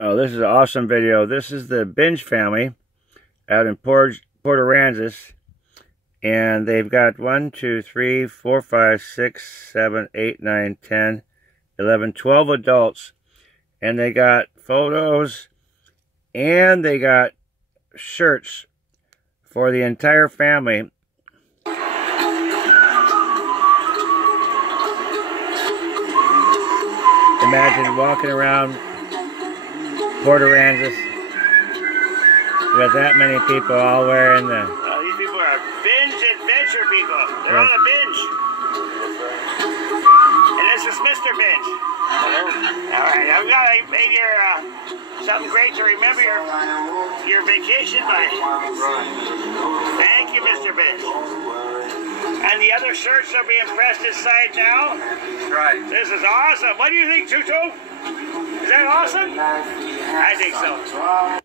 Oh, this is an awesome video. This is the Binge family out in Port Aransas. And they've got 1, 2, 3, 4, 5, 6, 7, 8, 9, 10, 11, 12 adults. And they got photos and they got shirts for the entire family. Imagine walking around Port Aransas with that many people all wearing the... These people are binge adventure people. They're on a binge. And this is Mr. Binge. Alright, I've got made something great to remember your vacation by. Thank you, Mr. Binge. And the other shirts are being pressed inside now. That's right. This is awesome. What do you think, Tutu? Is that awesome? I think so.